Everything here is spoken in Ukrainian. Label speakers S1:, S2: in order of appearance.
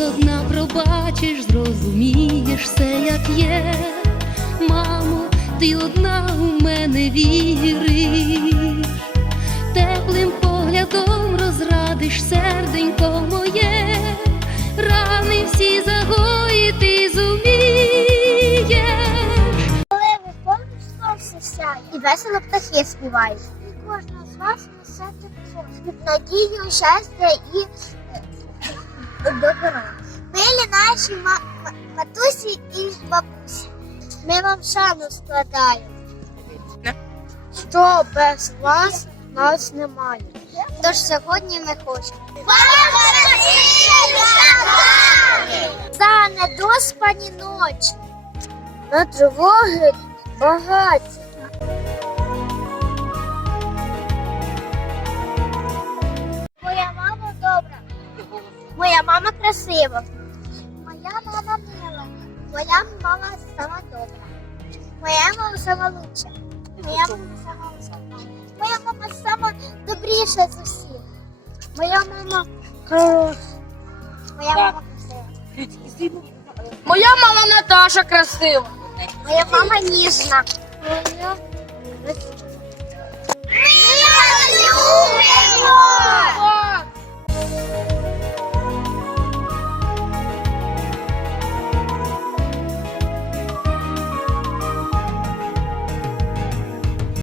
S1: одна пробачиш, зрозумієш все, як є. Мамо, ти одна у мене віриш, теплим поглядом розрадиш серденько моє, рани всі загоїти зумієш.
S2: Коли ви повністю сонце сяє і весело птахи співають. І кожна з вас несе тепло, надію, щастя і добро. Милі наші ма- матусі і бабусі. Ми вам шану складаємо. Що без вас нас немає. Тож сьогодні ми хочемо. За недоспані ночі. На тривоги багаті. Моя мама красива. Моя мама мила. Моя мама сама добра. Моя мама сама лучша. Моя мама сама висока. Моя мама сама добріша з усіх. Моя мама хороша. Моя мама красива.
S3: Моя мама Наташа красива.
S2: Моя мама ніжна.